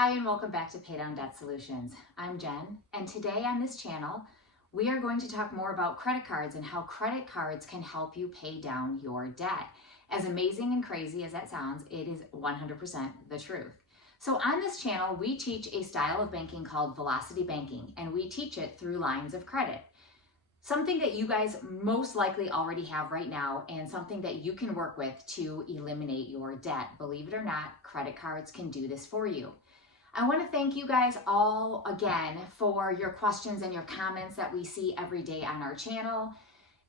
Hi and welcome back to Pay Down Debt Solutions. I'm Jen, and today on this channel we are going to talk more about credit cards and how credit cards can help you pay down your debt. As amazing and crazy as that sounds, it is 100% the truth. So on this channel we teach a style of banking called velocity banking, and we teach it through lines of credit. Something that you guys most likely already have right now, and something that you can work with to eliminate your debt. Believe it or not, credit cards can do this for you. I want to thank you guys all again for your questions and your comments that we see every day on our channel.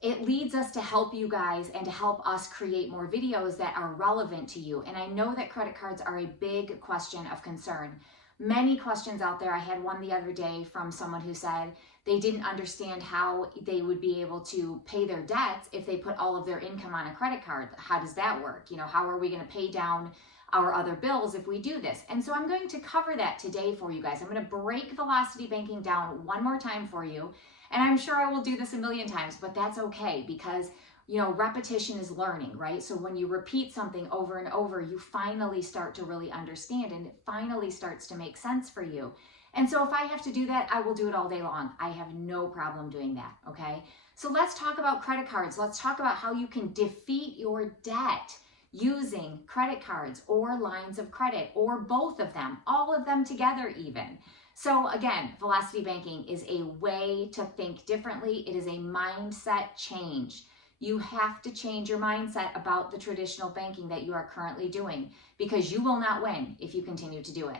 It leads us to help you guys and to help us create more videos that are relevant to you. And I know that credit cards are a big question of concern. Many questions out there. I had one the other day from someone who said they didn't understand how they would be able to pay their debts if they put all of their income on a credit card. How does that work? How are we going to pay down our other bills if we do this? And so I'm going to cover that today for you guys. I'm going to break velocity banking down one more time for you. And I'm sure I will do this a million times, but that's okay because repetition is learning, right? So when you repeat something over and over, you finally start to really understand and it finally starts to make sense for you. And so if I have to do that, I will do it all day long. I have no problem doing that, okay? So let's talk about credit cards. Let's talk about how you can defeat your debt using credit cards or lines of credit or both of them, all of them together even. So again, velocity banking is a way to think differently. It is a mindset change. You have to change your mindset about the traditional banking that you are currently doing because you will not win if you continue to do it.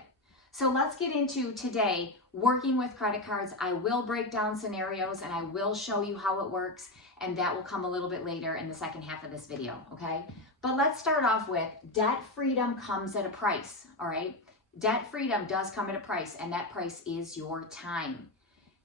So let's get into today working with credit cards. I will break down scenarios and I will show you how it works, and that will come a little bit later in the second half of this video, okay? But let's start off with debt freedom comes at a price, all right? Debt freedom does come at a price, and that price is your time.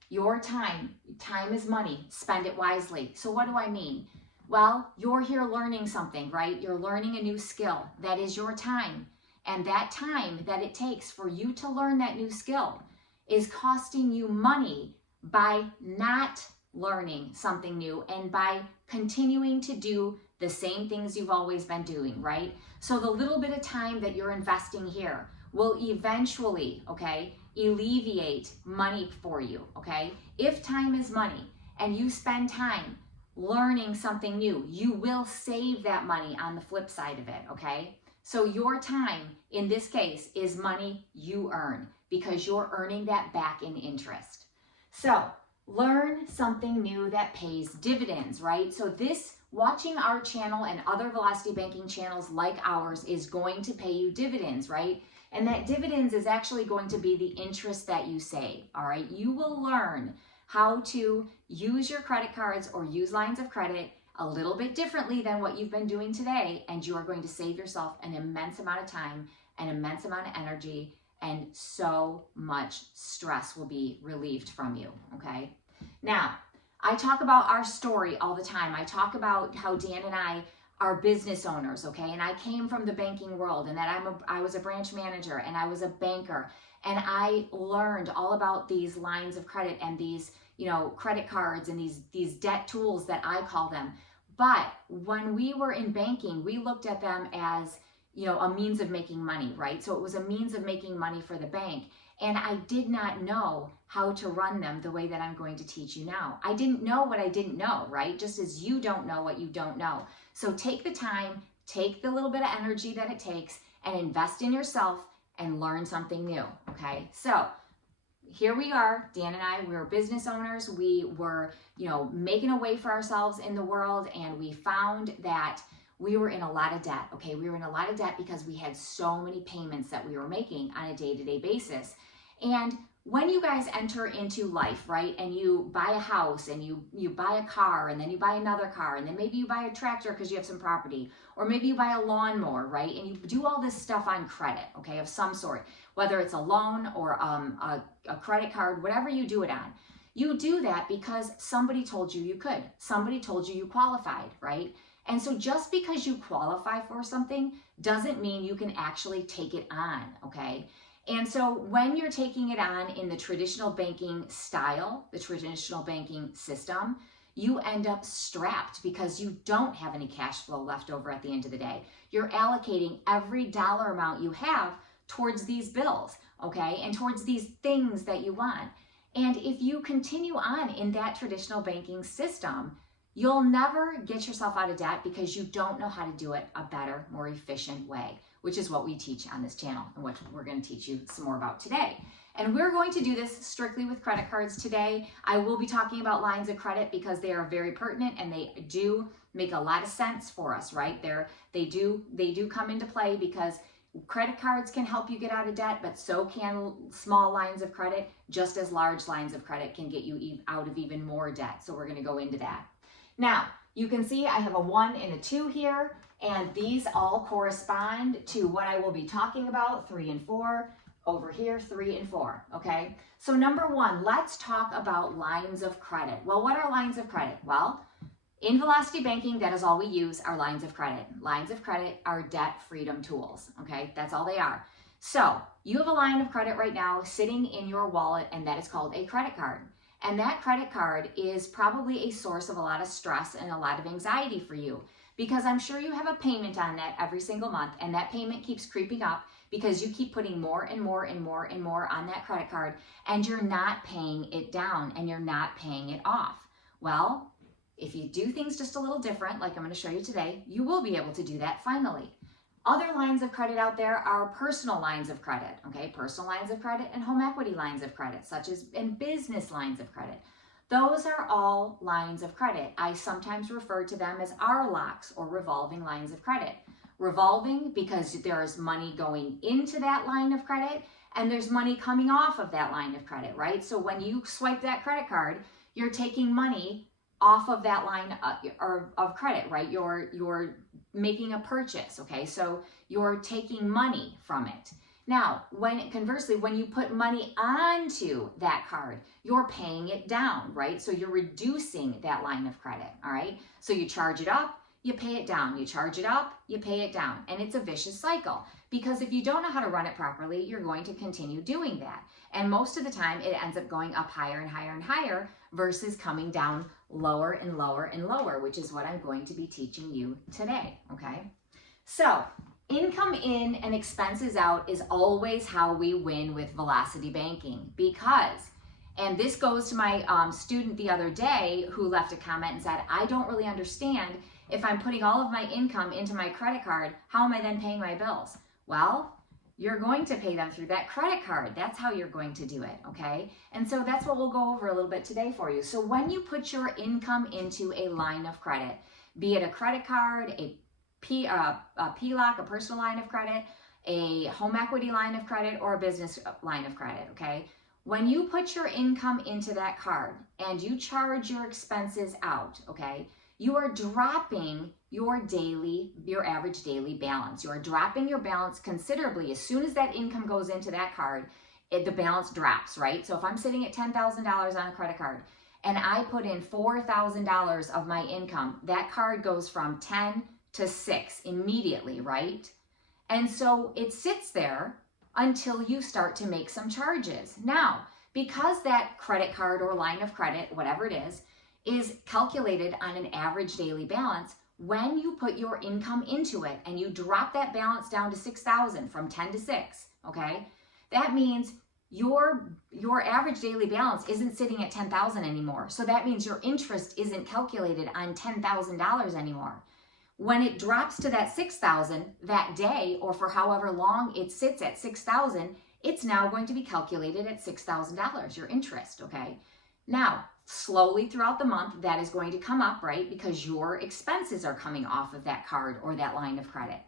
Your time. Time is money. Spend it wisely. So what do I mean? Well, you're here learning something, right? You're learning a new skill. That is your time. And that time that it takes for you to learn that new skill is costing you money by not learning something new and by continuing to do the same things you've always been doing, right? So the little bit of time that you're investing here will eventually, okay, alleviate money for you, okay? If time is money and you spend time learning something new, you will save that money on the flip side of it, okay? So your time in this case is money you earn because you're earning that back in interest. So learn something new that pays dividends, right? So watching our channel and other velocity banking channels like ours is going to pay you dividends, right? And that dividends is actually going to be the interest that you save, all right? You will learn how to use your credit cards or use lines of credit a little bit differently than what you've been doing today, and you are going to save yourself an immense amount of time, an immense amount of energy, and so much stress will be relieved from you, okay? Now, I talk about our story all the time. I talk about how Dan and I are business owners, okay? And I came from the banking world, and that I was a branch manager and I was a banker, and I learned all about these lines of credit and these, credit cards and these debt tools that I call them. But when we were in banking, we looked at them as, a means of making money, right? So it was a means of making money for the bank. And I did not know how to run them the way that I'm going to teach you now. I didn't know what I didn't know, right? Just as you don't know what you don't know. So take the time, take the little bit of energy that it takes and invest in yourself and learn something new, okay? So here we are, Dan and I, we were business owners. We were, making a way for ourselves in the world, and we found that we were in a lot of debt, okay? We were in a lot of debt because we had so many payments that we were making on a day-to-day basis. And when you guys enter into life, right, and you buy a house and you buy a car and then you buy another car and then maybe you buy a tractor because you have some property, or maybe you buy a lawnmower, right, and you do all this stuff on credit, okay, of some sort, whether it's a loan or a credit card, whatever you do it on. You do that because somebody told you you could. Somebody told you you qualified, right? And so just because you qualify for something doesn't mean you can actually take it on, okay? And so when you're taking it on in the traditional banking style, the traditional banking system, you end up strapped because you don't have any cash flow left over at the end of the day. You're allocating every dollar amount you have towards these bills. okay? And towards these things that you want. And if you continue on in that traditional banking system, you'll never get yourself out of debt because you don't know how to do it a better, more efficient way, which is what we teach on this channel and what we're going to teach you some more about today. And we're going to do this strictly with credit cards today. I will be talking about lines of credit because they are very pertinent and they do make a lot of sense for us, right? They do come into play because credit cards can help you get out of debt, but so can small lines of credit, just as large lines of credit can get you out of even more debt. So we're going to go into that. Now, you can see I have a 1 and a 2 here, and these all correspond to what I will be talking about, 3 and 4, over here, 3 and 4, okay? So number 1, let's talk about lines of credit. Well, what are lines of credit? Well, in Velocity Banking, that is all we use are lines of credit. Lines of credit are debt freedom tools, okay? That's all they are. So you have a line of credit right now sitting in your wallet, and that is called a credit card. And that credit card is probably a source of a lot of stress and a lot of anxiety for you because I'm sure you have a payment on that every single month, and that payment keeps creeping up because you keep putting more and more and more and more on that credit card, and you're not paying it down and you're not paying it off. Well, if you do things just a little different, like I'm going to show you today, you will be able to do that finally. Other lines of credit out there are personal lines of credit, okay? Personal lines of credit and home equity lines of credit, such as and business lines of credit. Those are all lines of credit. I sometimes refer to them as RLOCs, or revolving lines of credit. Revolving because there's money going into that line of credit and there's money coming off of that line of credit, right? So when you swipe that credit card, you're taking money off of that line of credit, right? You're making a purchase, okay? So you're taking money from it. Now, conversely, when you put money onto that card, you're paying it down, right? So you're reducing that line of credit, all right? So you charge it up, you pay it down. You charge it up, you pay it down. And it's a vicious cycle because if you don't know how to run it properly, you're going to continue doing that. And most of the time, it ends up going up higher and higher and higher versus coming down lower and lower and lower, which is what I'm going to be teaching you today, okay? So income in and expenses out is always how we win with Velocity Banking because, and this goes to my student the other day who left a comment and said, I don't really understand if I'm putting all of my income into my credit card, how am I then paying my bills? Well, you're going to pay them through that credit card. That's how you're going to do it, okay? And so that's what we'll go over a little bit today for you. So when you put your income into a line of credit, be it a credit card, a PLOC, a personal line of credit, a home equity line of credit, or a business line of credit, okay? When you put your income into that card and you charge your expenses out, okay, you are dropping your average daily balance. You are dropping your balance considerably. As soon as that income goes into that card, the balance drops, right? So if I'm sitting at $10,000 on a credit card and I put in $4,000 of my income, that card goes from 10 to 6 immediately, right? And so it sits there until you start to make some charges. Now, because that credit card or line of credit, whatever it is calculated on an average daily balance, when you put your income into it and you drop that balance down to 6,000 from 10 to 6, okay? That means your average daily balance isn't sitting at 10,000 anymore. So that means your interest isn't calculated on $10,000 anymore. When it drops to that 6,000 that day, or for however long it sits at 6,000, it's now going to be calculated at $6,000, your interest, okay? Now, slowly throughout the month, that is going to come up, right? Because your expenses are coming off of that card or that line of credit.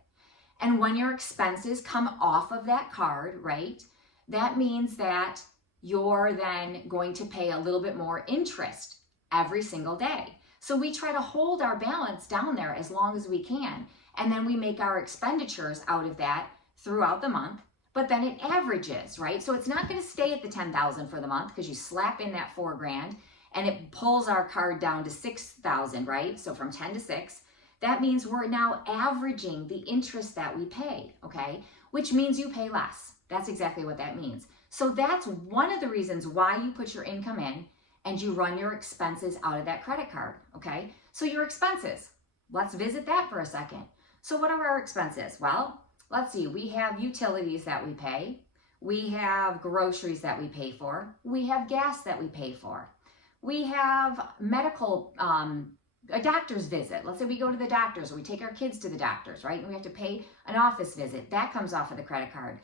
And when your expenses come off of that card, right, that means that you're then going to pay a little bit more interest every single day. So we try to hold our balance down there as long as we can. And then we make our expenditures out of that throughout the month. But then it averages, right? So it's not going to stay at the 10,000 for the month because you slap in that $4,000 and it pulls our card down to 6,000, right? So from 10 to 6, that means we're now averaging the interest that we pay, okay? Which means you pay less. That's exactly what that means. So that's one of the reasons why you put your income in and you run your expenses out of that credit card, okay? So your expenses, let's visit that for a second. So what are our expenses? Well, let's see, we have utilities that we pay. We have groceries that we pay for. We have gas that we pay for. We have medical, a doctor's visit. Let's say we go to the doctors or we take our kids to the doctors, right? And we have to pay an office visit. That comes off of the credit card.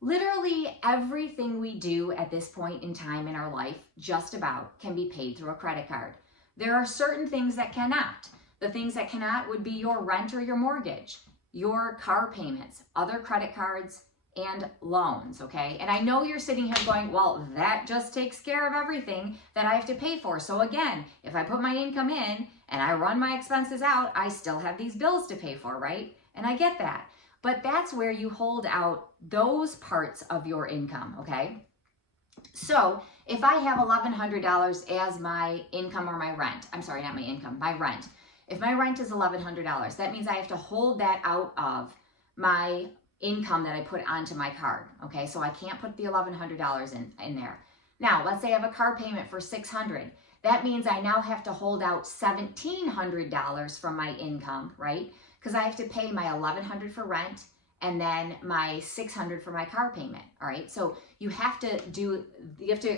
Literally everything we do at this point in time in our life, just about, can be paid through a credit card. There are certain things that cannot. The things that cannot would be your rent or your mortgage, your car payments, other credit cards, and loans, okay? And I know you're sitting here going, well, that just takes care of everything that I have to pay for. So again, if I put my income in and I run my expenses out, I still have these bills to pay for, right? And I get that. But that's where you hold out those parts of your income, okay? So if I have $1,100 as my income or my rent, I'm sorry, not my income, my rent. If my rent is $1,100, that means I have to hold that out of my income that I put onto my card, okay? So I can't put the $1,100 in there. Now, let's say I have a car payment for $600. That means I now have to hold out $1,700 from my income, right? Because I have to pay my $1,100 for rent and then my $600 for my car payment, all right? So you have to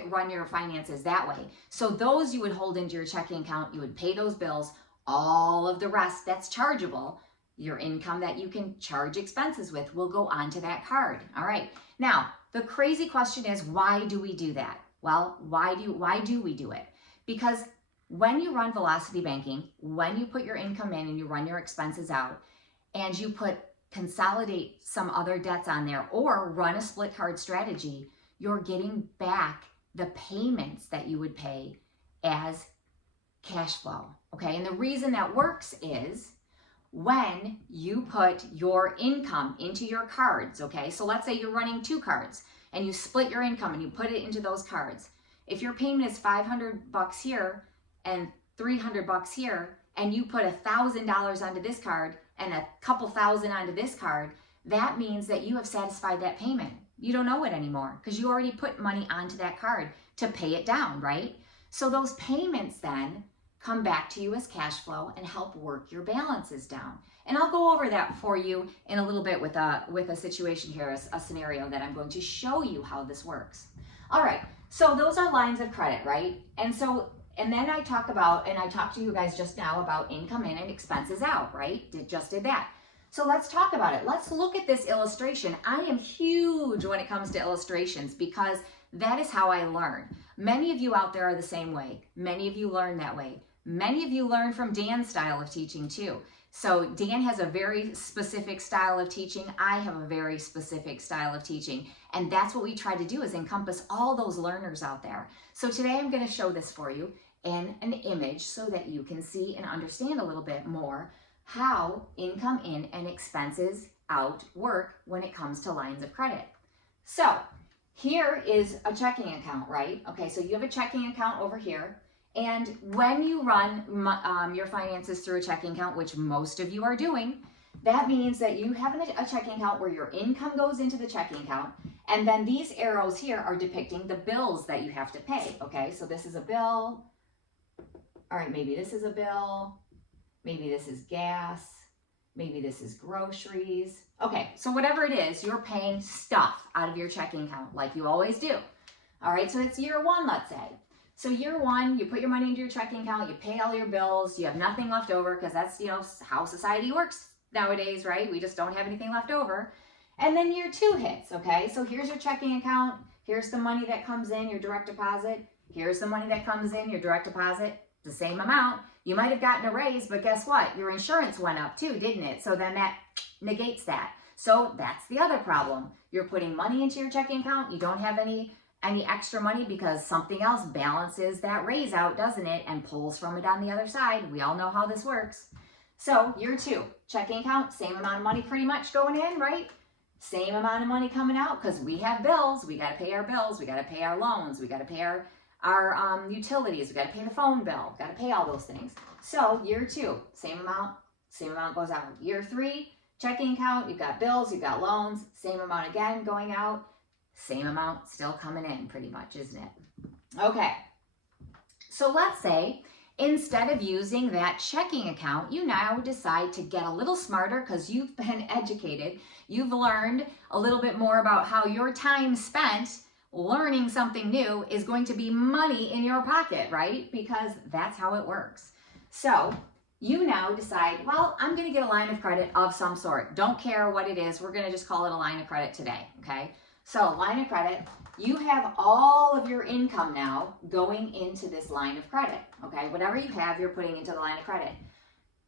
run your finances that way. So those you would hold into your checking account, you would pay those bills. All of the rest that's chargeable, your income that you can charge expenses with, will go onto that card. All right. Now, the crazy question is, why do we do that? Well, why do we do it? Because when you run velocity banking, when you put your income in and you run your expenses out, and you consolidate some other debts on there or run a split card strategy, you're getting back the payments that you would pay as cash flow. Okay. And the reason that works is when you put your income into your cards, okay? So let's say you're running 2 cards and you split your income and you put it into those cards. If your payment is $500 here and $300 here, and you put $1,000 onto this card and a couple thousand onto this card, that means that you have satisfied that payment. You don't owe it anymore because you already put money onto that card to pay it down, right? So those payments then come back to you as cash flow and help work your balances down. And I'll go over that for you in a little bit with a situation here, a scenario that I'm going to show you how this works. All right, so those are lines of credit, right? And then I talked to you guys just now about income in and expenses out, right? Just did that. So let's talk about it. Let's look at this illustration. I am huge when it comes to illustrations because that is how I learn. Many of you out there are the same way. Many of you learn that way. Many of you learn from Dan's style of teaching too. So Dan has a very specific style of teaching. I have a very specific style of teaching. And that's what we try to do, is encompass all those learners out there. So today I'm going to show this for you in an image so that you can see and understand a little bit more how income in and expenses out work when it comes to lines of credit. So here is a checking account, right? Okay, so you have a checking account over here. And when you run your finances through a checking account, which most of you are doing, that means that you have a checking account where your income goes into the checking account. And then these arrows here are depicting the bills that you have to pay. Okay, so this is a bill. All right, maybe this is a bill. Maybe this is gas. Maybe this is groceries. Okay, so whatever it is, you're paying stuff out of your checking account like you always do. All right, so it's year one, let's say. So year one, you put your money into your checking account, you pay all your bills, you have nothing left over because that's, how society works nowadays, right? We just don't have anything left over. And then year two hits, okay? So here's your checking account. Here's the money that comes in, your direct deposit. Here's the money that comes in, your direct deposit, the same amount. You might have gotten a raise, but guess what? Your insurance went up too, didn't it? So then that negates that. So that's the other problem. You're putting money into your checking account. You don't have any extra money because something else balances that raise out, doesn't it? And pulls from it on the other side. We all know how this works. So year two, checking account, same amount of money pretty much going in, right? Same amount of money coming out because we have bills. We got to pay our bills. We got to pay our loans. We got to pay our utilities. We got to pay the phone bill. Got to pay all those things. So year two, same amount goes out. Year three, checking account, you've got bills, you've got loans, same amount again going out. Same amount still coming in pretty much, isn't it? Okay, so let's say Instead of using that checking account, you now decide to get a little smarter because you've been educated. You've learned a little bit more about how your time spent learning something new is going to be money in your pocket, right? Because that's how it works. So you now decide, well, I'm going to get a line of credit of some sort. Don't care what it is. We're going to just call it a line of credit today, okay? So line of credit, you have all of your income now going into this line of credit, okay? Whatever you have, you're putting into the line of credit.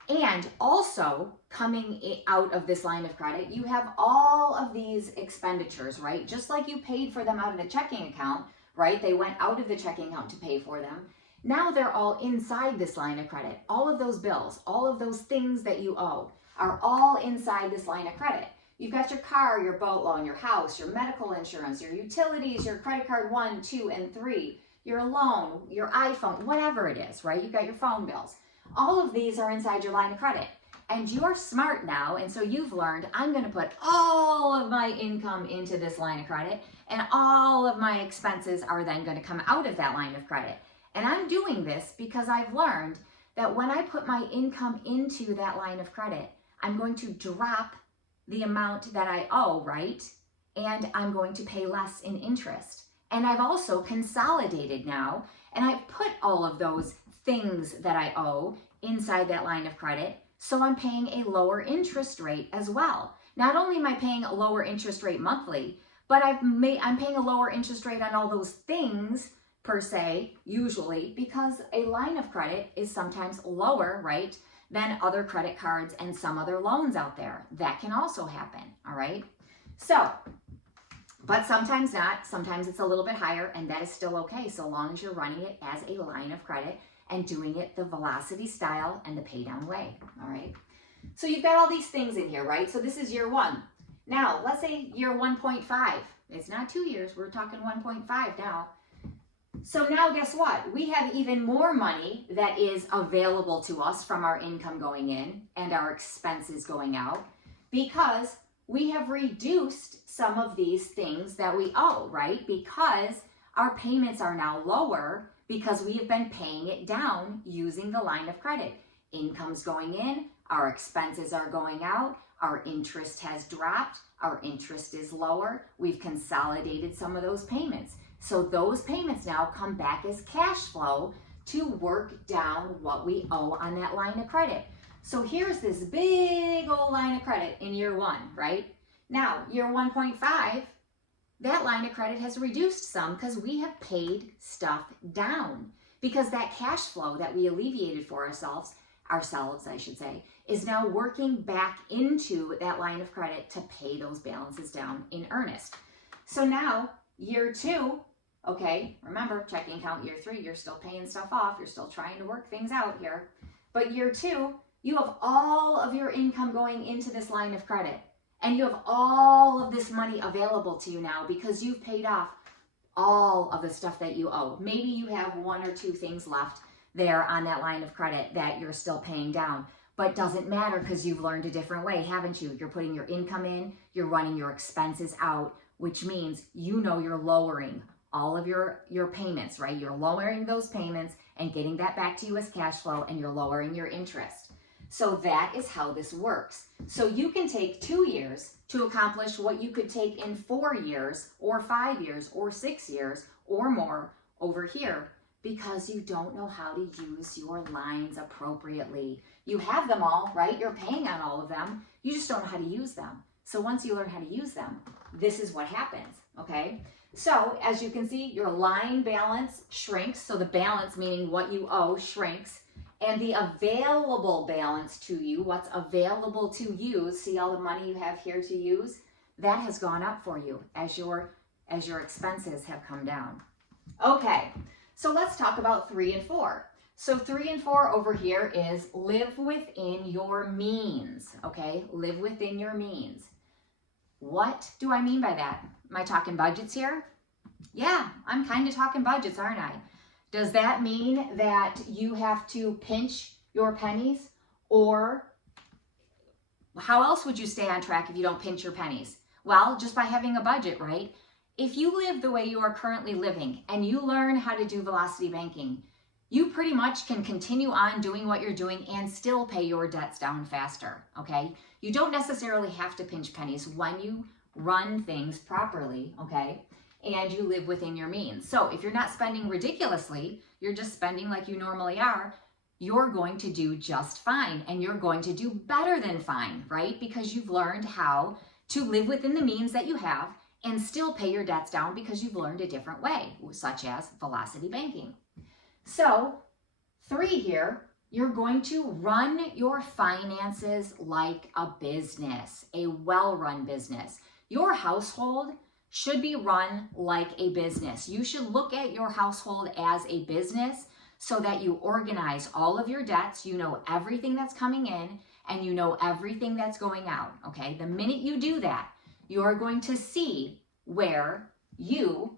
And also coming out of this line of credit, you have all of these expenditures, right? Just like you paid for them out of the checking account, right? They went out of the checking account to pay for them. Now they're all inside this line of credit. All of those bills, all of those things that you owe are all inside this line of credit. You've got your car, your boat loan, your house, your medical insurance, your utilities, your credit card 1, 2, and 3, your loan, your iPhone, whatever it is, right? You've got your phone bills. All of these are inside your line of credit. And you're smart now, and so you've learned, I'm going to put all of my income into this line of credit, and all of my expenses are then going to come out of that line of credit. And I'm doing this because I've learned that when I put my income into that line of credit, I'm going to drop the amount that I owe, right? And I'm going to pay less in interest. And I've also consolidated now, and I've put all of those things that I owe inside that line of credit, so I'm paying a lower interest rate as well. Not only am I paying a lower interest rate monthly, but I'm paying a lower interest rate on all those things per se, usually, because a line of credit is sometimes lower, right, than other credit cards and some other loans out there. That can also happen, all right? So, but sometimes not. Sometimes it's a little bit higher, and that is still okay, so long as you're running it as a line of credit and doing it the velocity style and the pay down way, all right? So you've got all these things in here, right? So this is year 1. Now, let's say year 1.5. It's not 2 years, we're talking 1.5 now. So now guess what? We have even more money that is available to us from our income going in and our expenses going out because we have reduced some of these things that we owe, right? Because our payments are now lower because we have been paying it down using the line of credit. Income's going in, our expenses are going out, our interest has dropped, our interest is lower, we've consolidated some of those payments. So those payments now come back as cash flow to work down what we owe on that line of credit. So here's this big old line of credit in year 1, right? Now, year 1.5, that line of credit has reduced some because we have paid stuff down. Because that cash flow that we alleviated for ourselves, I should say, is now working back into that line of credit to pay those balances down in earnest. So now, year 2, okay, remember, checking account year 3, you're still paying stuff off, you're still trying to work things out here. But year 2, you have all of your income going into this line of credit. And you have all of this money available to you now because you've paid off all of the stuff that you owe. Maybe you have 1 or 2 things left there on that line of credit that you're still paying down. But doesn't matter because you've learned a different way, haven't you? You're putting your income in, you're running your expenses out, which means you know you're lowering all of your payments, right? You're lowering those payments and getting that back to you as cash flow, and you're lowering your interest. So that is how this works. So you can take 2 years to accomplish what you could take in 4 years or 5 years or 6 years or more over here because you don't know how to use your lines appropriately. You have them all, right? You're paying on all of them. You just don't know how to use them. So once you learn how to use them, this is what happens, okay? So as you can see, your line balance shrinks. So the balance, meaning what you owe, shrinks. And the available balance to you, what's available to use, see all the money you have here to use, that has gone up for you as your expenses have come down. Okay, so let's talk about 3 and 4. So 3 and 4 over here is live within your means, okay? Live within your means. What do I mean by that? Am I talking budgets here? Yeah, I'm kind of talking budgets, aren't I? Does that mean that you have to pinch your pennies? Or how else would you stay on track if you don't pinch your pennies? Well, just by having a budget, right? If you live the way you are currently living and you learn how to do velocity banking, you pretty much can continue on doing what you're doing and still pay your debts down faster, okay? You don't necessarily have to pinch pennies when you run things properly, okay? And you live within your means. So if you're not spending ridiculously, you're just spending like you normally are, you're going to do just fine, and you're going to do better than fine, right? Because you've learned how to live within the means that you have and still pay your debts down because you've learned a different way, such as velocity banking. So 3 here, you're going to run your finances like a business, a well-run business. Your household should be run like a business. You should look at your household as a business so that you organize all of your debts, you know everything that's coming in, and you know everything that's going out, okay? The minute you do that, you're going to see where you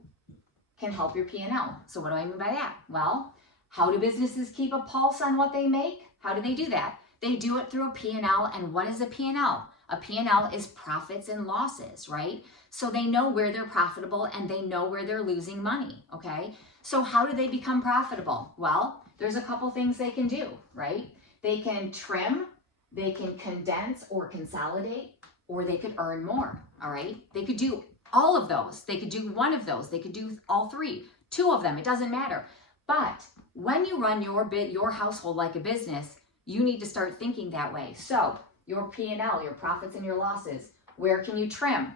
can help your P&L. So what do I mean by that? Well, how do businesses keep a pulse on what they make? How do they do that? They do it through a P&L, and what is a P&L? A P&L is profits and losses, right? So they know where they're profitable and they know where they're losing money, okay? So how do they become profitable? Well, there's a couple things they can do, right? They can trim, they can condense or consolidate, or they could earn more, all right? They could do all of those. They could do one of those. They could do all 3, 2 of them. It doesn't matter. But when you run your household like a business, you need to start thinking that way. So your P&L, your profits and your losses, where can you trim?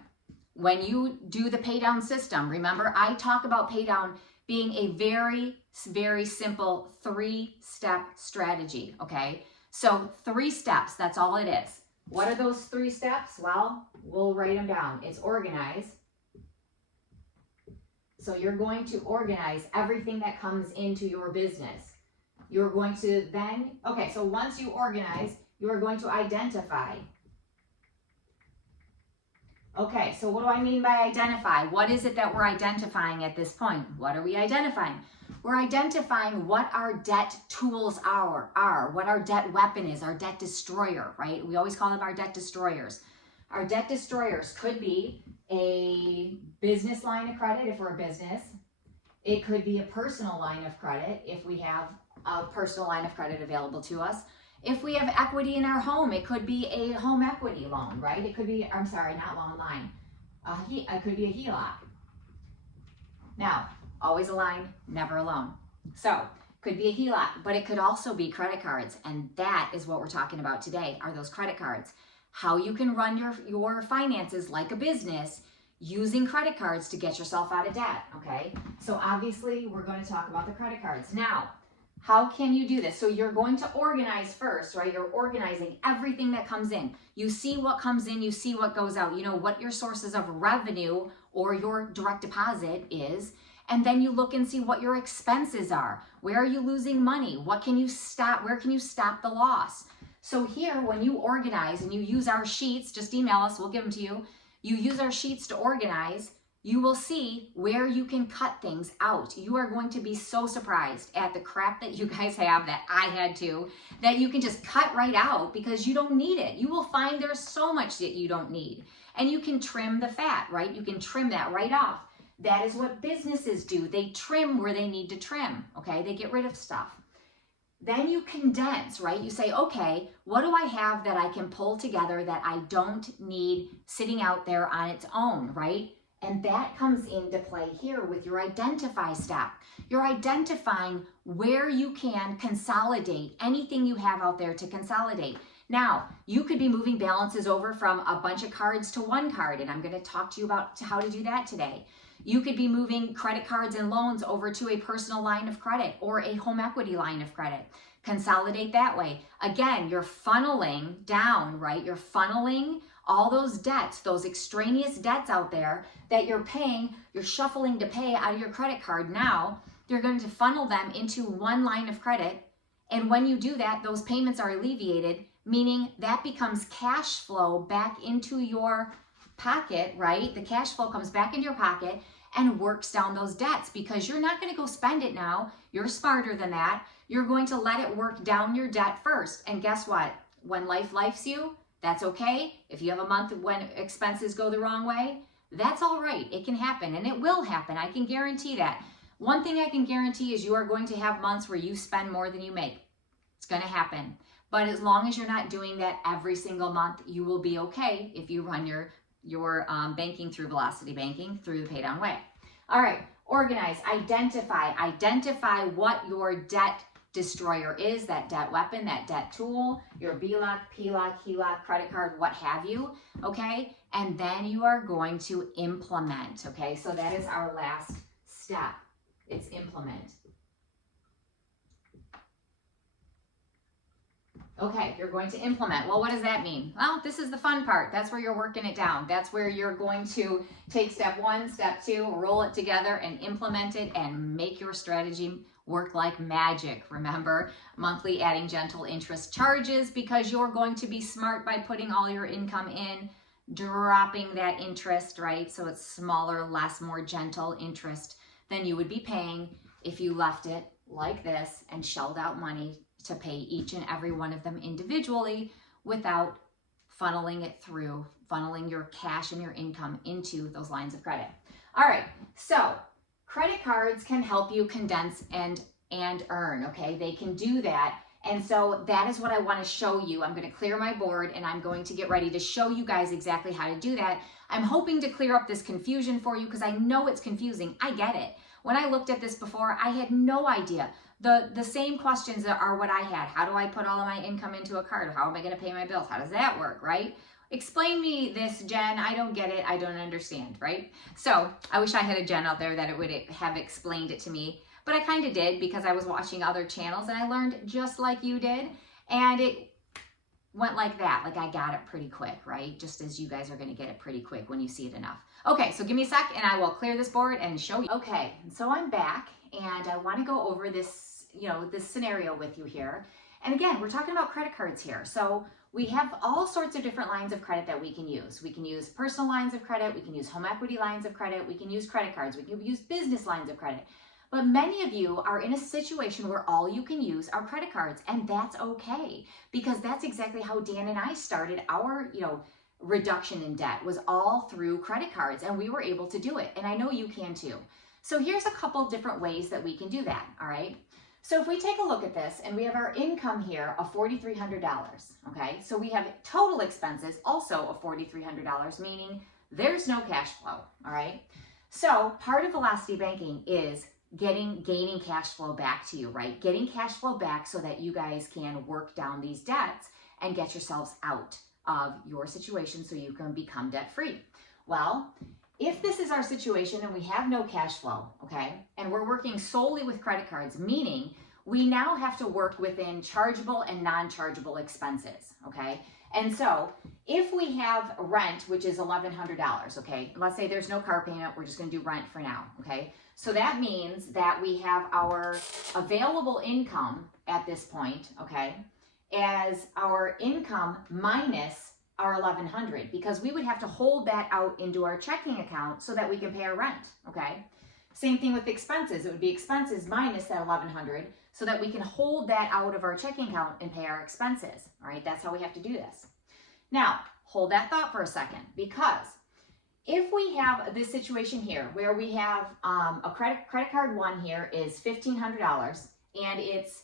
When you do the pay down system, remember I talk about pay down being a very, very simple 3-step strategy, okay? So 3 steps, that's all it is. What are those 3 steps? Well, we'll write them down. It's organize. So you're going to organize everything that comes into your business. You're going to then, okay, so once you organize, you are going to identify. Okay, so what do I mean by identify? What is it that we're identifying at this point? What are we identifying? We're identifying what our debt tools are, what our debt weapon is, our debt destroyer, right? We always call them our debt destroyers. Our debt destroyers could be a business line of credit if we're a business. It could be a personal line of credit if we have a personal line of credit available to us. If we have equity in our home, it could be a home equity loan, right? It could be, I'm sorry, not loan line. It could be a HELOC. Now, always a line, never a loan. So, could be a HELOC, but it could also be credit cards. And that is what we're talking about today, are those credit cards. How you can run your finances like a business using credit cards to get yourself out of debt, okay? So obviously, we're going to talk about the credit cards. Now, how can you do this? So you're going to organize first, right? You're organizing everything that comes in. You see what comes in, you see what goes out. You know what your sources of revenue or your direct deposit is. And then you look and see what your expenses are. Where are you losing money? What can you stop? Where can you stop the loss? So here, when you organize and you use our sheets, just email us, we'll give them to you. You use our sheets to organize, you will see where you can cut things out. You are going to be so surprised at the crap that you guys have, that I had to, that you can just cut right out because you don't need it. You will find there's so much that you don't need. And you can trim the fat, right? You can trim that right off. That is what businesses do. They trim where they need to trim, okay? They get rid of stuff. Then you condense, right? You say, okay, what do I have that I can pull together that I don't need sitting out there on its own, right? And that comes into play here with your identify step. You're identifying where you can consolidate anything you have out there to consolidate. Now, you could be moving balances over from a bunch of cards to one card, and I'm going to talk to you about how to do that today. You could be moving credit cards and loans over to a personal line of credit or a home equity line of credit. Consolidate that way. Again, you're funneling down, right? You're funneling all those debts, those extraneous debts out there that you're paying, you're shuffling to pay out of your credit card. Now, you're going to funnel them into one line of credit. And when you do that, those payments are alleviated, meaning that becomes cash flow back into your pocket, right? The cash flow comes back into your pocket and works down those debts because you're not going to go spend it now. You're smarter than that. You're going to let it work down your debt first. And guess what? When life lifes you, that's okay. If you have a month when expenses go the wrong way, that's all right. It can happen and it will happen. I can guarantee that. One thing I can guarantee is you are going to have months where you spend more than you make. It's going to happen. But as long as you're not doing that every single month, you will be okay if you run your banking through Velocity Banking through the pay down way. All right, organize, identify what your debt destroyer is, that debt weapon, that debt tool, your BLOC, PLOC, HELOC, credit card, what have you, okay? And then you are going to implement, okay? So that is our last step. It's implement. Okay, you're going to implement. Well, what does that mean? Well, this is the fun part. That's where you're working it down. That's where you're going to take step 1, step 2, roll it together and implement it and make your strategy work like magic. Remember, monthly adding gentle interest charges, because you're going to be smart by putting all your income in, dropping that interest, right? So it's smaller, less, more gentle interest than you would be paying if you left it like this and shelled out money to pay each and every one of them individually without funneling it through, funneling your cash and your income into those lines of credit. All right, so credit cards can help you condense and earn, okay? They can do that. And so that is what I want to show you. I'm going to clear my board and I'm going to get ready to show you guys exactly how to do that. I'm hoping to clear up this confusion for you because I know it's confusing. I get it. When I looked at this before, I had no idea. The same questions are what I had. How do I put all of my income into a card? How am I going to pay my bills? How does that work, right? Explain me this, Jen. I don't get it. I don't understand, right? So I wish I had a Jen out there that it would have explained it to me. But I kind of did because I was watching other channels and I learned just like you did. And it went like that. Like I got it pretty quick, right? Just as you guys are going to get it pretty quick when you see it enough. Okay, so give me a sec and I will clear this board and show you. Okay, so I'm back and I want to go over this, this scenario with you here. And again, we're talking about credit cards here. So we have all sorts of different lines of credit that we can use. We can use personal lines of credit. We can use home equity lines of credit. We can use credit cards. We can use business lines of credit. But many of you are in a situation where all you can use are credit cards, and that's okay, because that's exactly how Dan and I started our, reduction in debt, was all through credit cards, and we were able to do it, and I know you can too. So here's a couple different ways that we can do that, all right? So if we take a look at this, and we have our income here of $4,300, okay? So we have total expenses also of $4,300, meaning there's no cash flow, all right? So part of Velocity Banking is gaining cash flow back to you, right? Getting cash flow back so that you guys can work down these debts and get yourselves out of your situation so you can become debt free. Well, if this is our situation and we have no cash flow, okay, and we're working solely with credit cards, meaning we now have to work within chargeable and non-chargeable expenses, okay? And so if we have rent, which is $1,100, okay, let's say there's no car payment, we're just gonna do rent for now, okay? So that means that we have our available income at this point, okay, as our income minus our $1,100, because we would have to hold that out into our checking account so that we can pay our rent, okay? Same thing with expenses. It would be expenses minus that $1,100 so that we can hold that out of our checking account and pay our expenses, all right? That's how we have to do this. Now, hold that thought for a second, because if we have this situation here where we have a credit card one here is $1,500 and it's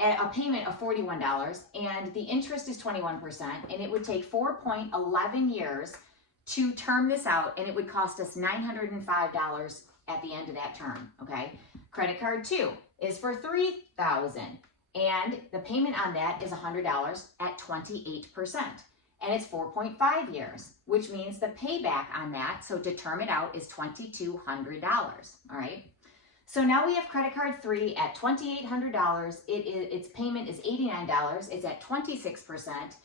a payment of $41 and the interest is 21%, and it would take 4.11 years to term this out, and it would cost us $905 at the end of that term, okay? Credit card 2 is for $3,000 and the payment on that is $100 at 28%. And it's 4.5 years, which means the payback on that, so to term it out, is $2,200, all right? So now we have credit card 3 at $2,800. Its payment is $89. It's at 26%,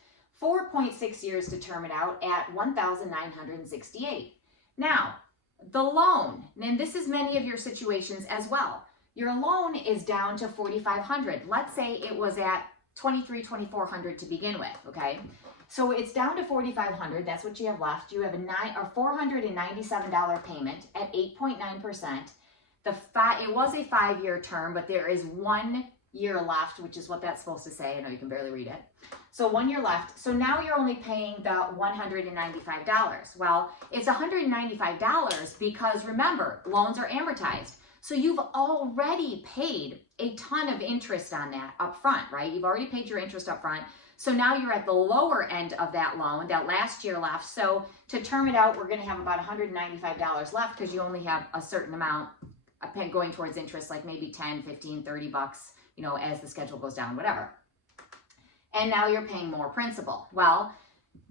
4.6 years to term it out at $1,968. Now, the loan, and this is many of your situations as well. Your loan is down to $4,500. Let's say it was at $2,400 to begin with, okay? So it's down to $4,500. That's what you have left. You have a $497 payment at 8.9%. It was a 5-year term, but there is 1 year left, which is what that's supposed to say. I know you can barely read it. So 1 year left. So now you're only paying the $195. Well, it's $195 because remember, loans are amortized. So you've already paid a ton of interest on that up front, right? You've already paid your interest up front. So now you're at the lower end of that loan, that last year left. So to term it out, we're going to have about $195 left because you only have a certain amount going towards interest, like maybe 10, 15, 30 bucks, you know, as the schedule goes down, whatever. And now you're paying more principal. Well,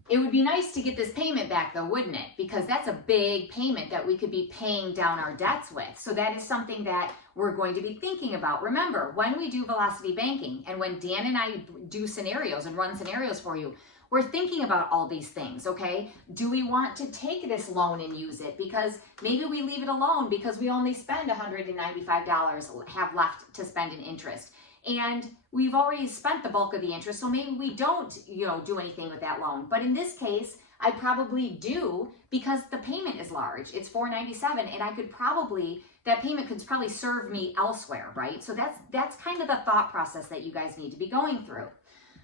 it would be nice to get this payment back though, wouldn't it? Because that's a big payment that we could be paying down our debts with. So that is something that we're going to be thinking about. Remember, when we do velocity banking and when Dan and I do scenarios and run scenarios for you, we're thinking about all these things, okay? Do we want to take this loan and use it? Because maybe we leave it alone because we only spend $195 have left to spend in interest. And we've already spent the bulk of the interest, so maybe we don't, you know, do anything with that loan. But in this case, I probably do because the payment is large. It's $497, and I could probably, that payment could probably serve me elsewhere, right? So that's kind of the thought process that you guys need to be going through.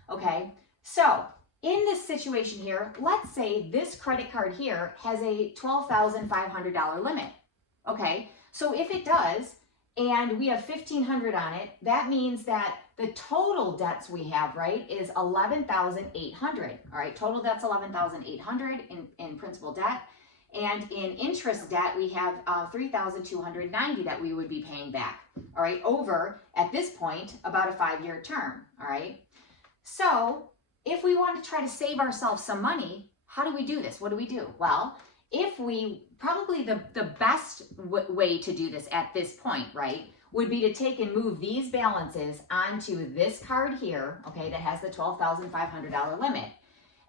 Okay, so in this situation here, let's say this credit card here has a $12,500 limit. Okay, so if it does, and we have $1,500 on it, that means that the total debts we have, right, is $11,800. All right, total debt's $11,800 in principal debt. And in interest debt, we have $3,290 that we would be paying back, all right, over, at this point, about a 5-year term, all right? So if we want to try to save ourselves some money, how do we do this? What do we do? Well, if we, probably the best way to do this at this point, right, would be to take and move these balances onto this card here, okay, that has the $12,500 limit.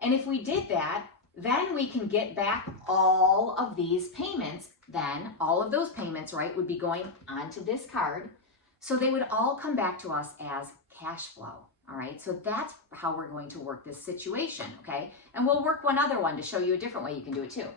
And if we did that, then we can get back all of these payments. Then all of those payments, right, would be going onto this card. So they would all come back to us as cash flow. All right, so that's how we're going to work this situation, okay? And we'll work one other one to show you a different way you can do it too.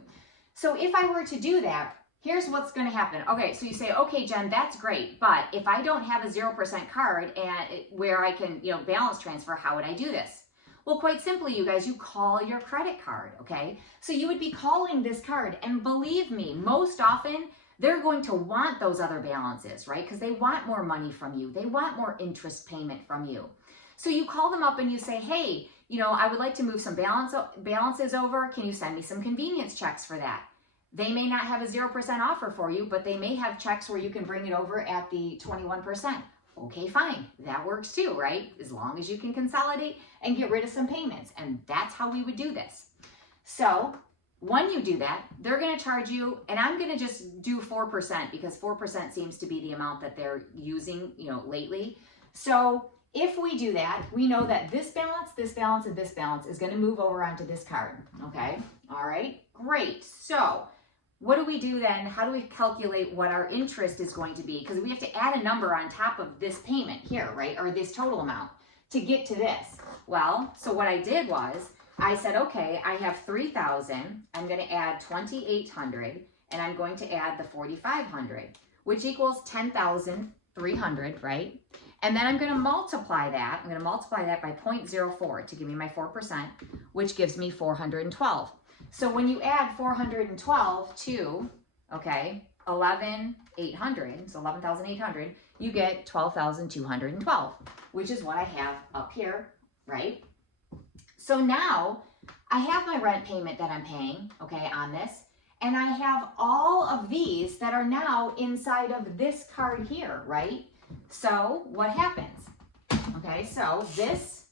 So if I were to do that, here's what's going to happen. Okay, so you say, okay, Jen, that's great, but if I don't have a 0% card and where I can, you know, balance transfer, how would I do this? Well, quite simply, you guys, you call your credit card, okay? So you would be calling this card, and believe me, most often, they're going to want those other balances, right? Because they want more money from you. They want more interest payment from you. So you call them up and you say, hey, you know, I would like to move some balances over. Can you send me some convenience checks for that? They may not have a 0% offer for you, but they may have checks where you can bring it over at the 21%. Okay, fine. That works too, right? As long as you can consolidate and get rid of some payments. And that's how we would do this. So when you do that, they're going to charge you, and I'm going to just do 4% because 4% seems to be the amount that they're using, you know, lately. So if we do that, we know that this balance, and this balance is going to move over onto this card. Okay. All right. Great. So what do we do then? How do we calculate what our interest is going to be? Because we have to add a number on top of this payment here, right? Or this total amount to get to this. Well, so what I did was I said, okay, I have 3,000. I'm going to add 2,800, and I'm going to add the 4,500, which equals 10,300, right? And then I'm going to multiply that. I'm going to multiply that by 0.04 to give me my 4%, which gives me 412. So when you add 412 to, okay, 11,800, so 11,800, you get 12,212, which is what I have up here, right? So now I have my rent payment that I'm paying, okay, on this, and I have all of these that are now inside of this card here, right? So what happens? Okay, so this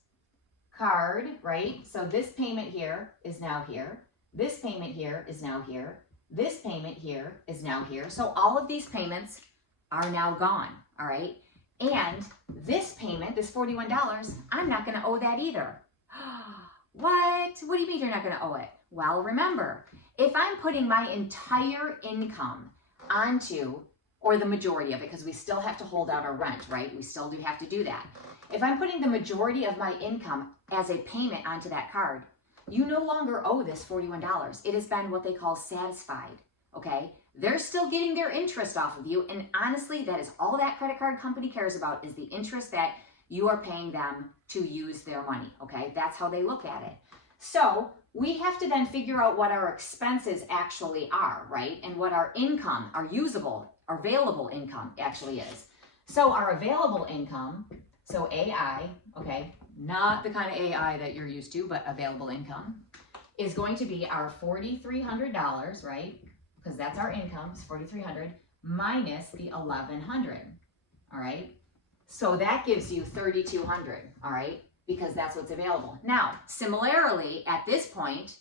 card, right? So this payment here is now here. This payment here is now here. This payment here is now here. So all of these payments are now gone, all right? And this payment, this $41, I'm not going to owe that either. What? What do you mean you're not going to owe it? Well, remember, if I'm putting my entire income onto, or the majority of it, because we still have to hold out our rent, right? We still do have to do that. If I'm putting the majority of my income as a payment onto that card, you no longer owe this $41. It has been what they call satisfied, okay? They're still getting their interest off of you, and honestly, that is all that credit card company cares about is the interest that you are paying them to use their money, okay? That's how they look at it. So we have to then figure out what our expenses actually are, right? And what our income, our usable available income actually is. So our available income, so AI, okay, not the kind of AI that you're used to, but available income, is going to be our $4,300, right? Because that's our income, it's $4,300 minus the $1,100, all right? So that gives you $3,200, all right? Because that's what's available. Now, similarly, at this point,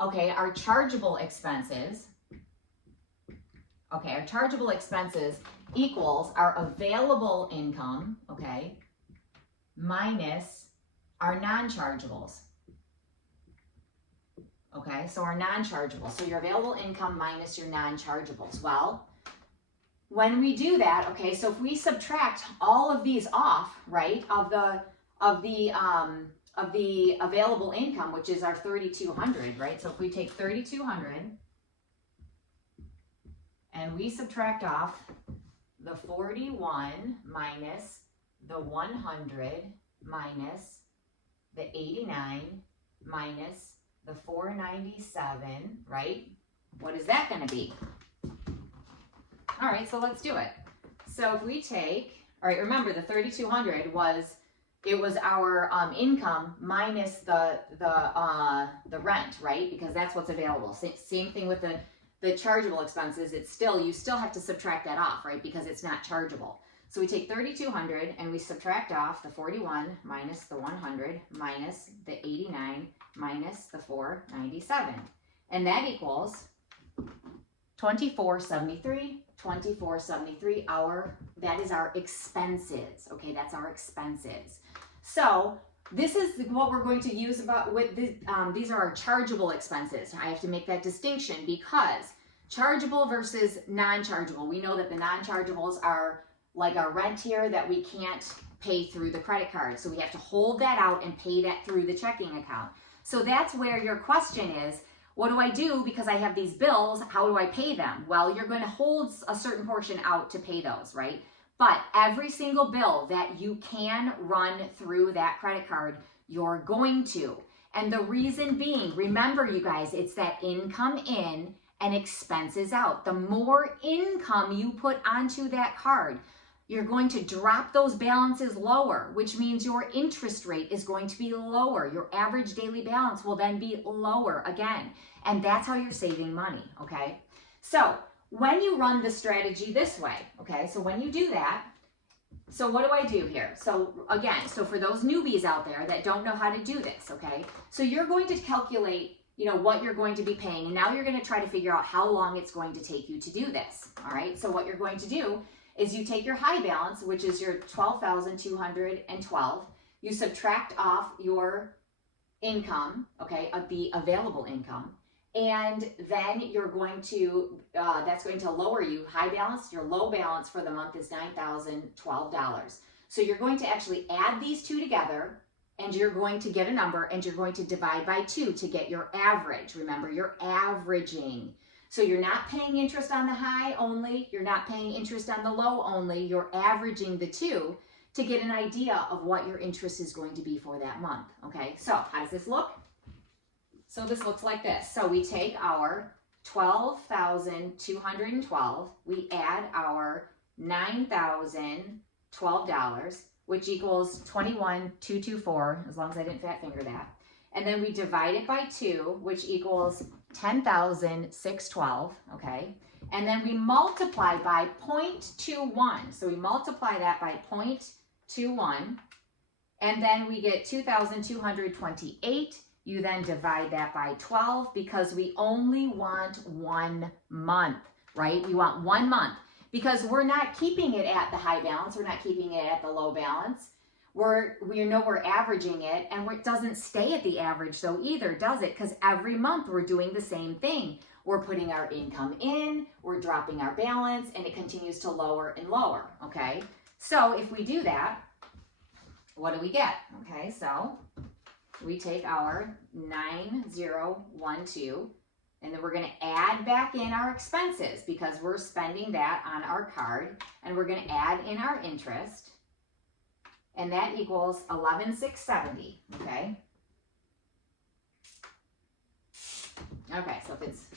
okay, our chargeable expenses, okay, our chargeable expenses equals our available income, okay, minus our non-chargeables. Okay, so our non-chargeables. So your available income minus your non-chargeables. Well, when we do that, okay, so if we subtract all of these off, right, of the available income, which is our $3,200, right? So if we take $3,200 and we subtract off the 41 minus the 100 minus the 89 minus the 497, right? What is that going to be? All right, so let's do it. So if we take, all right, remember the 3,200 was our income minus the rent, right? Because that's what's available. Same thing with the chargeable expenses. You still have to subtract that off, right? Because it's not chargeable. So we take 3,200 and we subtract off the 41 minus the 100 minus the 89 minus the 497. And that equals 2473. 2473, that is our expenses. Okay, that's our expenses. So this is what we're going to use with this, these are our chargeable expenses. I have to make that distinction because chargeable versus non-chargeable. We know that the non-chargeables are like our rent here that we can't pay through the credit card. So we have to hold that out and pay that through the checking account. So that's where your question is, what do I do because I have these bills? How do I pay them? Well, you're going to hold a certain portion out to pay those, right? But every single bill that you can run through that credit card, you're going to. And the reason being, remember you guys, it's that income in and expenses out. The more income you put onto that card, you're going to drop those balances lower, which means your interest rate is going to be lower. Your average daily balance will then be lower again. And that's how you're saving money, okay? So when you run the strategy this way, okay, so when you do that, so what do I do here? So again, so for those newbies out there that don't know how to do this, okay, so you're going to calculate, you know, what you're going to be paying, and now you're going to try to figure out how long it's going to take you to do this, all right? So what you're going to do is you take your high balance, which is your $12,212, you subtract off your income, okay, of the available income, and then you're going to, that's going to lower you high balance. Your low balance for the month is $9,012. So you're going to actually add these two together, and you're going to get a number, and you're going to divide by 2 to get your average. Remember, you're averaging. So you're not paying interest on the high only, you're not paying interest on the low only, you're averaging the two to get an idea of what your interest is going to be for that month, okay? So how does this look? So this looks like this. So we take our $12,212, we add our $9,012, which equals $21,224, as long as I didn't fat finger that. And then we divide it by 2, which equals $10,612, okay? And then we multiply by 0.21. So we multiply that by 0.21, and then we get 2,228. You then divide that by 12 because we only want 1 month, right? We want 1 month because we're not keeping it at the high balance. We're not keeping it at the low balance. We know we're averaging it, and it doesn't stay at the average though either, does it? Because every month we're doing the same thing. We're putting our income in, we're dropping our balance, and it continues to lower and lower, okay? So if we do that, what do we get? Okay, so we take our 9012, and then we're going to add back in our expenses because we're spending that on our card, and we're going to add in our interest. And that equals 11,670, okay? Okay, so if it's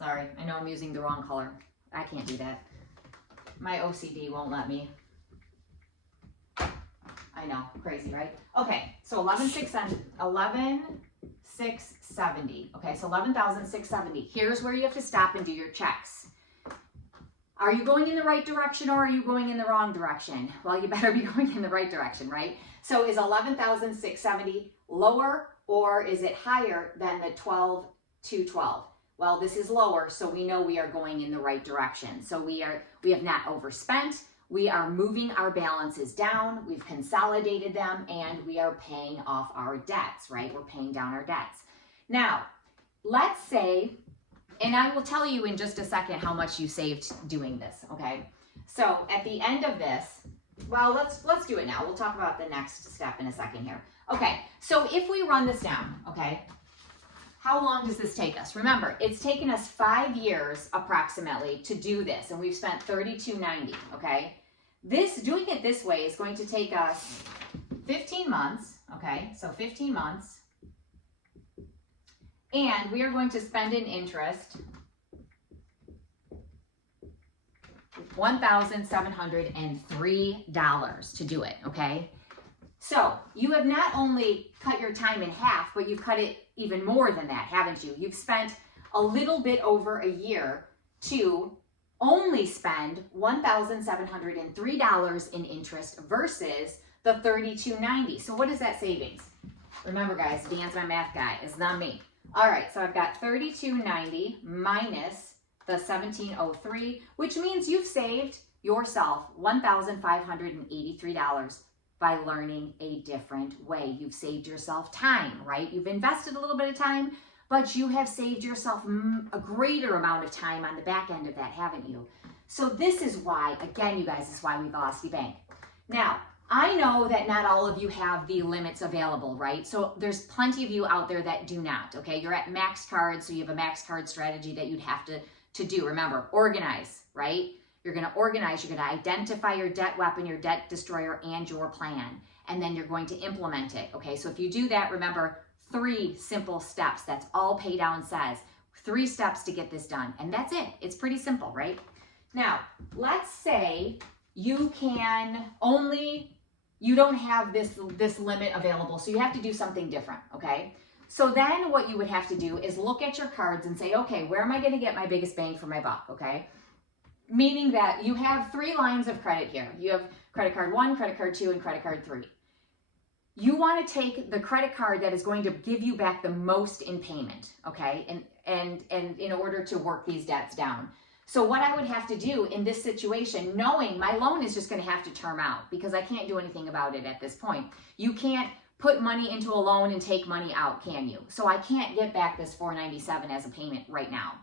Sorry, I know I'm using the wrong color. I can't do that. My OCD won't let me. I know, crazy, right? Okay, so 11,670. Okay, so 11,670. Here's where you have to stop and do your checks. Are you going in the right direction or are you going in the wrong direction? Well, you better be going in the right direction, right? So is 11,670 lower or is it higher than the 12,212? Well, this is lower, so we know we are going in the right direction. So we have not overspent. We are moving our balances down, we've consolidated them, and we are paying off our debts, right? We're paying down our debts. Now, let's say, and I will tell you in just a second how much you saved doing this, okay? So at the end of this, well, let's do it now. We'll talk about the next step in a second here. Okay, so if we run this down, okay, how long does this take us? Remember, it's taken us 5 years approximately to do this, and we've spent $32.90, okay? Doing it this way is going to take us 15 months, okay? So 15 months. And we are going to spend in interest $1,703 to do it, okay? So you have not only cut your time in half, but you've cut it even more than that, haven't you? You've spent a little bit over a year to only spend $1,703 in interest versus the $32.90. So what is that savings? Remember, guys, Dan's my math guy. It's not me. All right, so I've got $32.90 minus the $1,703, which means you've saved yourself $1,583 by learning a different way. You've saved yourself time, right? You've invested a little bit of time, but you have saved yourself a greater amount of time on the back end of that, haven't you? So this is why, again, you guys, this is why we Velocity Bank. Now, I know that not all of you have the limits available, right? So there's plenty of you out there that do not, okay? You're at max card, so you have a max card strategy that you'd have to do. Remember, organize, right? You're gonna organize, you're gonna identify your debt weapon, your debt destroyer, and your plan. And then you're going to implement it, okay? So if you do that, remember, 3 simple steps. That's all Pay Down says. 3 steps to get this done. And that's it. It's pretty simple, right? Now, let's say you don't have this limit available, so you have to do something different, okay? So then what you would have to do is look at your cards and say, okay, where am I going to get my biggest bang for my buck, okay? Meaning that you have 3 lines of credit here. You have credit card 1, credit card 2, and credit card 3. You want to take the credit card that is going to give you back the most in payment, okay? And in order to work these debts down. So what I would have to do in this situation, knowing my loan is just going to have to term out because I can't do anything about it at this point. You can't put money into a loan and take money out, can you? So I can't get back this $497 as a payment right now.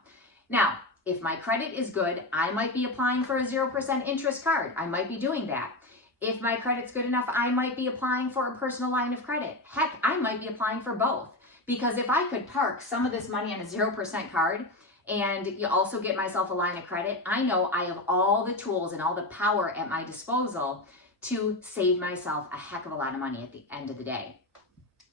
Now, if my credit is good, I might be applying for a 0% interest card. I might be doing that. If my credit's good enough, I might be applying for a personal line of credit. Heck, I might be applying for both. Because if I could park some of this money on a 0% card and you also get myself a line of credit, I know I have all the tools and all the power at my disposal to save myself a heck of a lot of money at the end of the day.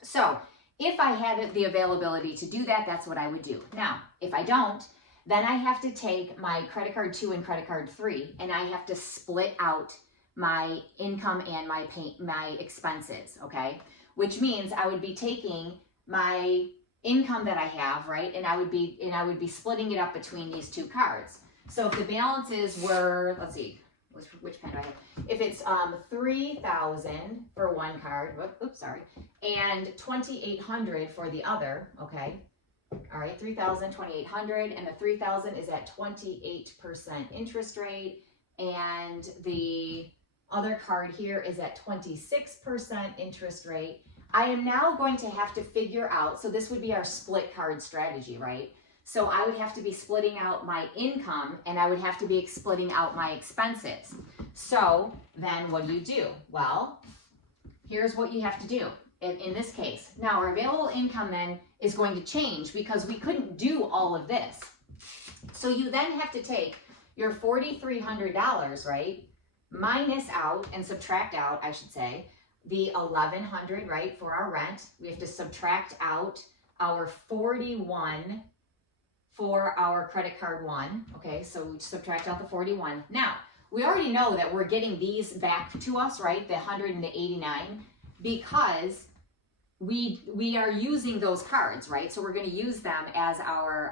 So if I had the availability to do that, that's what I would do. Now, if I don't, then I have to take my credit card 2 and credit card 3 and I have to split out my income and my expenses, okay? Which means I would be taking my income that I have, right? And I would be splitting it up between these 2 cards. So if the balances were, let's see, which pen do I have? If it's $3,000 for one card, oops, sorry, and $2,800 for the other, okay? All right, $3,000, $2,800, and the $3,000 is at 28% interest rate, and the other card here is at 26% interest rate. I am now going to have to figure out, so this would be our split card strategy, right? So I would have to be splitting out my income and I would have to be splitting out my expenses. So then what do? Well, here's what you have to do in this case. Now our available income then is going to change because we couldn't do all of this. So you then have to take your $4,300, right? Minus out and subtract out, I should say, the $1,100, right, for our rent. We have to subtract out our $4,100 for our credit card one. Okay, so we subtract out the 41. Now, we already know that we're getting these back to us, right? The 100 and the 89, because we are using those cards, right? So we're going to use them as our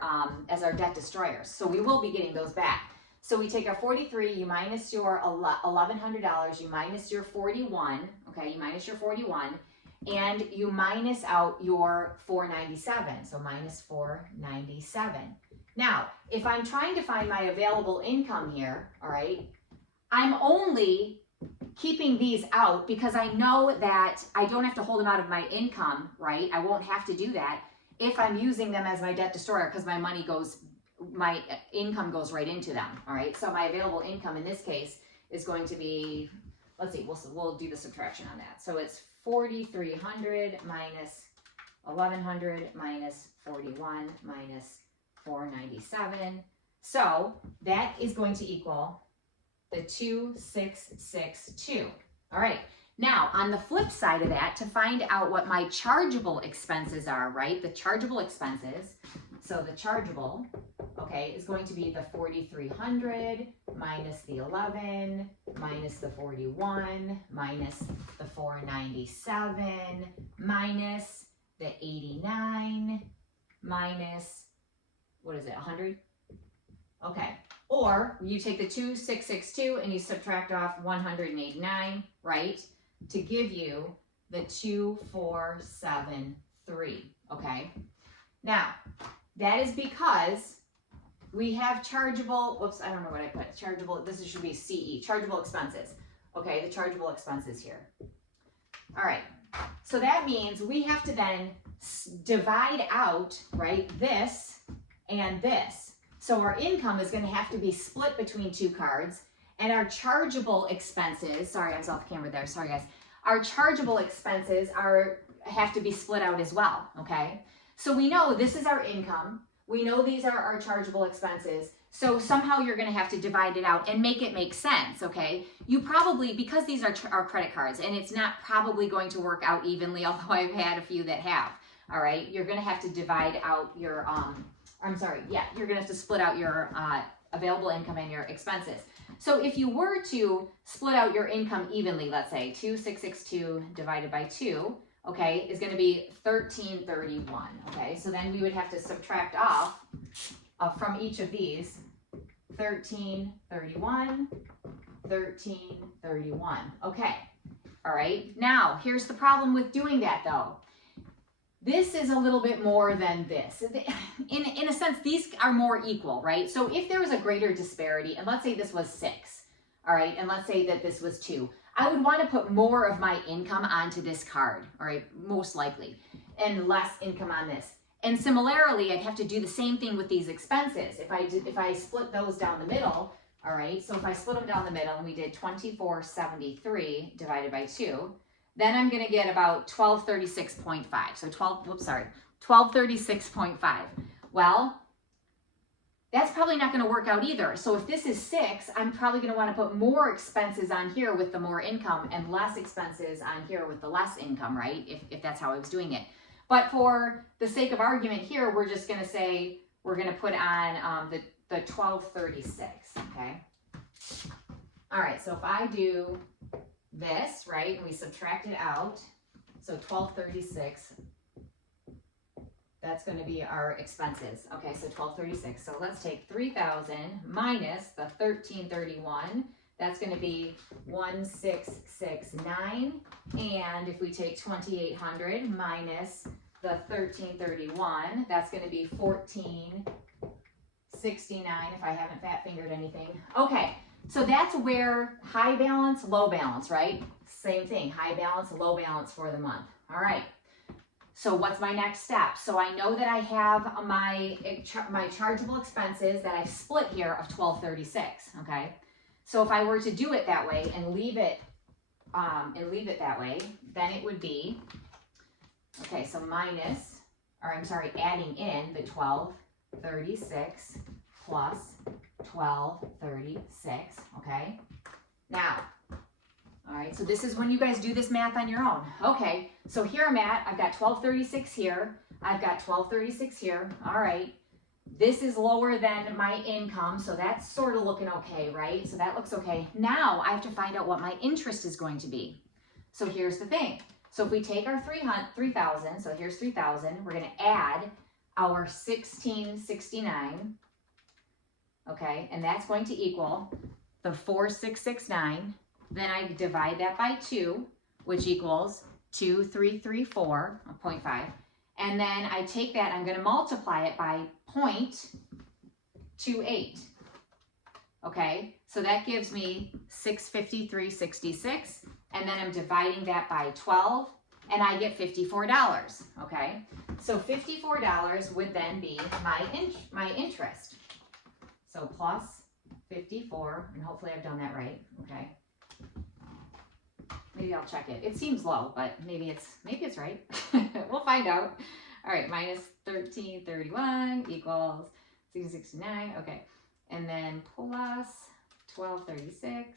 debt destroyers. So we will be getting those back. So we take our 43, you minus your $1,100, you minus your 41, okay? You minus your 41, and you minus out your 497. So minus 497. Now, if I'm trying to find my available income here, all right, I'm only keeping these out because I know that I don't have to hold them out of my income, right? I won't have to do that if I'm using them as my debt destroyer, because my income goes right into them, all right? So my available income in this case is going to be, let's see, we'll do the subtraction on that. So it's 4,300 minus 1,100 minus 41 minus 497. So that is going to equal the 2,662. All right. Now, on the flip side of that, to find out what my chargeable expenses are, right? The chargeable expenses. So the chargeable, okay, is going to be the 4,300 minus the 11 minus the 41 minus the 497 minus the 89 minus, what is it, 100? Okay. Or you take the 2,662 and you subtract off 189, right? To give you the 2,473, okay? Now, that is because we have chargeable, whoops, I don't know what I put, chargeable, this should be CE, chargeable expenses. Okay, the chargeable expenses here. All right, so that means we have to then divide out, right, this and this. So our income is going to have to be split between two cards, and our chargeable expenses, sorry, I was off camera there, sorry guys. Our chargeable expenses have to be split out as well, okay? So we know this is our income. We know these are our chargeable expenses. So somehow you're going to have to divide it out and make it make sense, okay? You probably, because these are our credit cards, and it's not probably going to work out evenly, although I've had a few that have, all right? You're going to have to divide out your, you're going to have to split out your available income and your expenses. So if you were to split out your income evenly, let's say 2,662 divided by 2, okay, is going to be 1,331, okay? So then we would have to subtract off from each of these 1,331, 1,331, okay? All right, now here's the problem with doing that though. This is a little bit more than this. In a sense, these are more equal, right? So if there was a greater disparity, and let's say this was 6, all right, and let's say that this was 2, I would want to put more of my income onto this card, all right, most likely, and less income on this. And similarly, I'd have to do the same thing with these expenses. If I split those down the middle, all right, so if I split them down the middle and we did 2,473 divided by 2, then I'm going to get about 1,236.5. So 1,236.5. Well, that's probably not going to work out either. So if this is 6, I'm probably going to want to put more expenses on here with the more income and less expenses on here with the less income, right? If that's how I was doing it. But for the sake of argument here, we're just going to say, we're going to put on the 1,236, okay? All right, so if I do this, right, and we subtract it out, so 1,236, that's going to be our expenses. Okay, so 1,236. So let's take 3,000 minus the 1,331. That's going to be 1,669. And if we take 2,800 minus the 1,331, that's going to be 1,469 if I haven't fat fingered anything. Okay. So that's where high balance, low balance, right? Same thing, high balance, low balance for the month. All right. So what's my next step? So I know that I have my chargeable expenses that I've split here of 1,236, okay? So if I were to do it that way and leave it that way, then it would be, okay, so adding in the 1,236 plus 1,236, okay? Now, all right, so this is when you guys do this math on your own. Okay, so here I'm at, I've got 1,236 here, I've got 1,236 here, all right. This is lower than my income, so that's sort of looking okay, right? So that looks okay. Now I have to find out what my interest is going to be. So here's the thing. So if we take our 3,000, so here's 3,000, we're going to add our 1,669, okay? And that's going to equal the 4,669. Then I divide that by 2, which equals 2,334.5. And then I take that, I'm going to multiply it by 0.28. Okay, so that gives me 653.66. And then I'm dividing that by 12, and I get $54. Okay, so $54 would then be my interest. So plus 54, and hopefully I've done that right. Okay. Maybe I'll check it. It seems low, but maybe it's right. We'll find out. All right, minus 1331 equals 669. Okay, and then plus 1236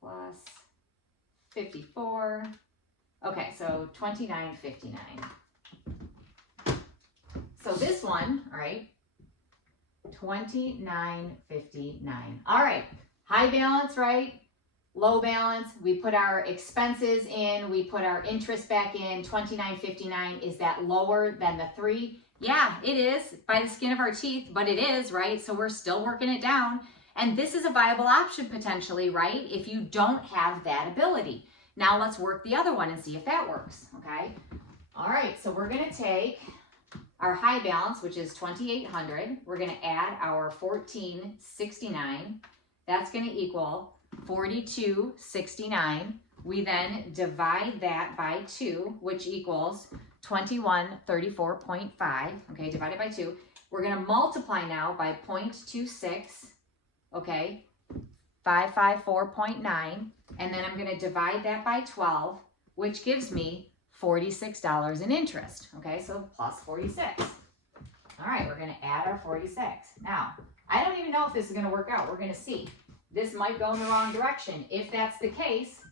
plus 54. Okay, so 29.59. So this one, all right, 29.59. All right, high balance, right? Low balance, we put our expenses in, we put our interest back in. 29.59, is that lower than the 3? Yeah, it is by the skin of our teeth, but it is, right? So we're still working it down. And this is a viable option potentially, right? If you don't have that ability. Now let's work the other one and see if that works, okay? All right, so we're gonna take our high balance, which is 2,800. We're gonna add our 1,469. That's gonna equal 42.69. We then divide that by 2, which equals 2134.5. Okay, divided by 2. We're going to multiply now by 0.26. Okay, 554.9. And then I'm going to divide that by 12, which gives me $46 in interest. Okay, so plus 46. All right, we're going to add our 46. Now, I don't even know if this is going to work out. We're going to see. This might go in the wrong direction. If that's the case,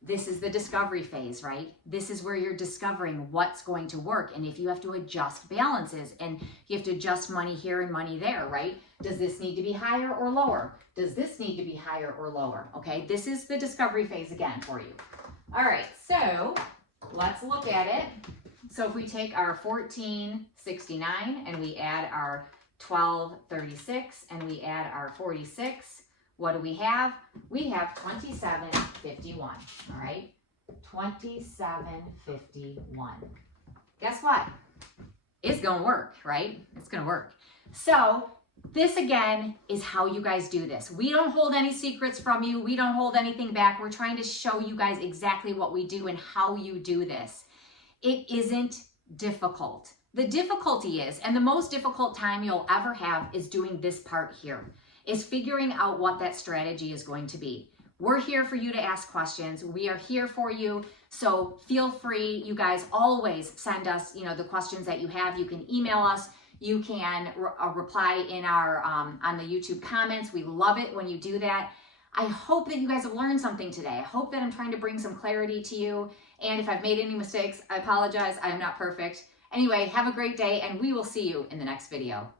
this is the discovery phase, right? This is where you're discovering what's going to work. And if you have to adjust balances and you have to adjust money here and money there, right? Does this need to be higher or lower? Does this need to be higher or lower? Okay, this is the discovery phase again for you. All right, so let's look at it. So if we take our 1469 and we add our 1236 and we add our 46, what do we have? We have 2751, all right? 2751. Guess what? It's gonna work, right? It's gonna work. So this again is how you guys do this. We don't hold any secrets from you. We don't hold anything back. We're trying to show you guys exactly what we do and how you do this. It isn't difficult. The difficulty is, and the most difficult time you'll ever have is doing this part here, is figuring out what that strategy is going to be. We're here for you to ask questions. We are here for you. So feel free, you guys always send us, the questions that you have. You can email us. You can reply in our on the YouTube comments. We love it when you do that. I hope that you guys have learned something today. I hope that I'm trying to bring some clarity to you. And if I've made any mistakes, I apologize. I am not perfect. Anyway, have a great day, and we will see you in the next video.